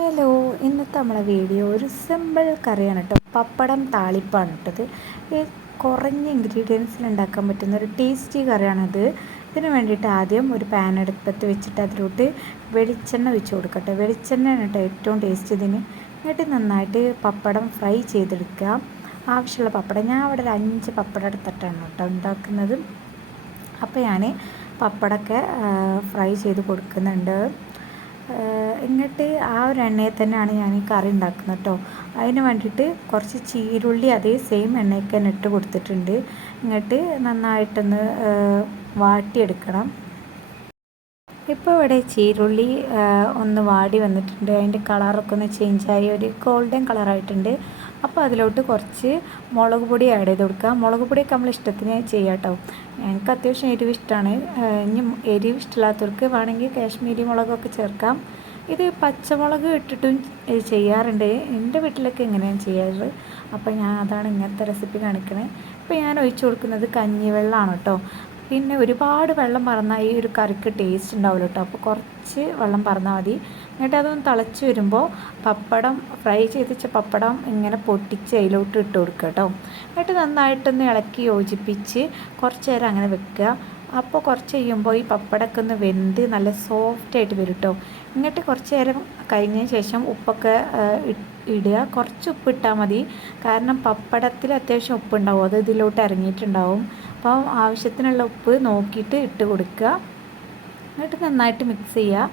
Hello, ഇന്നത്തെ നമ്മളെ video ഒരു സിമ്പിൾ കറിയാണ് കേട്ടോ. പപ്പടം താളിപ്പാണ് ഇട്ടത്. കുറഞ്ഞ ഇൻഗ്രീഡിയൻസിൽ ഉണ്ടാക്കാൻ പറ്റുന്ന ഒരു ടേസ്റ്റി കറിയാണിത്. ഇതിന് വേണ്ടിയിട്ട് ആദ്യം ഒരു പാൻ അടുപ്പത്ത് വെച്ചിട്ട് അതിലോട്ട് വെളിച്ചെണ്ണ വെച്ച് കൊടുക്കട്ടെ. വെളിച്ചെണ്ണയാണ് കേട്ടോ ഏറ്റവും ടേസ്റ്റ് ഇതിന്. എന്നിട്ട് നന്നായിട്ട് പപ്പടം ഫ്രൈ ചെയ്തെടുക്കുക. ആവശ്യമുള്ള പപ്പടം ഞാൻ അവിടെ ഒരു 5 പപ്പടം എടുത്തിട്ടാണ് കേട്ടോ ഉണ്ടാക്കുന്നത്. അപ്പോൾ ഞാൻ പപ്പടമൊക്കെ ഫ്രൈ ചെയ്ത് കൊടുക്കുന്നുണ്ട്. എന്നിട്ട് ആ ഒരു എണ്ണയിൽ തന്നെയാണ് ഞാൻ ഈ കറി ഉണ്ടാക്കുന്നത് കേട്ടോ. അതിന് വേണ്ടിയിട്ട് കുറച്ച് ചീരുള്ളി അതേ സെയിം എണ്ണയ്ക്ക് തന്നെ ഇട്ട് കൊടുത്തിട്ടുണ്ട്. എന്നിട്ട് നന്നായിട്ടൊന്ന് വാട്ടിയെടുക്കണം. ഇപ്പോൾ ഇവിടെ ചീരുള്ളി ഒന്ന് വാടി വന്നിട്ടുണ്ട്. അതിൻ്റെ കളറൊക്കെ ഒന്ന് ചേഞ്ചായി ഒരു ഗോൾഡൻ കളറായിട്ടുണ്ട്. അപ്പോൾ അതിലോട്ട് കുറച്ച് മുളക് പൊടി ആഡ് ചെയ്ത് കൊടുക്കുക. മുളക് പൊടിയൊക്കെ നമ്മൾ ഇഷ്ടത്തിന് ചെയ്യാം കേട്ടോ. എനിക്ക് അത്യാവശ്യം എരിവ് ഇഷ്ടമാണ്. ഇനി എരിവ് ഇഷ്ടമില്ലാത്തവർക്ക് വേണമെങ്കിൽ കാശ്മീരി മുളകൊക്കെ ചേർക്കാം. ഇത് പച്ചമുളക് ഇട്ടിട്ടും ചെയ്യാറുണ്ട്. എൻ്റെ വീട്ടിലൊക്കെ ഇങ്ങനെയാണ് ചെയ്യാറ്. അപ്പോൾ ഞാൻ അതാണ് ഇങ്ങനത്തെ റെസിപ്പി കാണിക്കണേ. ഇപ്പോൾ ഞാൻ ഒഴിച്ചു കൊടുക്കുന്നത് കഞ്ഞിവെള്ളമാണ് കേട്ടോ. പിന്നെ ഒരുപാട് വെള്ളം പറന്നാൽ ഈ ഒരു കറിക്ക് ടേസ്റ്റ് ഉണ്ടാവില്ല കേട്ടോ. അപ്പോൾ കുറച്ച് വെള്ളം പറന്നാൽ മതി. എന്നിട്ട് അതൊന്ന് തിളച്ച് വരുമ്പോൾ പപ്പടം ഫ്രൈ ചെയ്ത് വെച്ച പപ്പടം ഇങ്ങനെ പൊട്ടിച്ച് അതിലോട്ട് ഇട്ട് കൊടുക്കുക കേട്ടോ. എന്നിട്ട് നന്നായിട്ടൊന്ന് ഇളക്കി യോജിപ്പിച്ച് കുറച്ച് നേരം അങ്ങനെ വെക്കുക. അപ്പോൾ കുറച്ച് കഴിയുമ്പോൾ ഈ പപ്പടമൊക്കെ ഒന്ന് വെന്ത് നല്ല സോഫ്റ്റായിട്ട് വരും കേട്ടോ. എന്നിട്ട് കുറച്ച് നേരം കഴിഞ്ഞതിന് ശേഷം ഉപ്പൊക്കെ ഇടുക. കുറച്ച് ഉപ്പ് ഇട്ടാൽ മതി. കാരണം പപ്പടത്തിൽ അത്യാവശ്യം ഉപ്പുണ്ടാവും, അത് ഇതിലോട്ട് ഇറങ്ങിയിട്ടുണ്ടാവും. അപ്പോൾ ആവശ്യത്തിനുള്ള ഉപ്പ് നോക്കിയിട്ട് ഇട്ട് കൊടുക്കുക. എന്നിട്ട് നന്നായിട്ട് മിക്സ് ചെയ്യുക.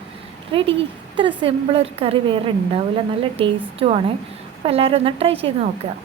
റെഡി. ഇത്ര സിമ്പിളൊരു കറി വേറെ ഉണ്ടാവില്ല. നല്ല ടേസ്റ്റുമാണ്. അപ്പോൾ എല്ലാവരും ഒന്ന് ട്രൈ ചെയ്ത് നോക്കുക.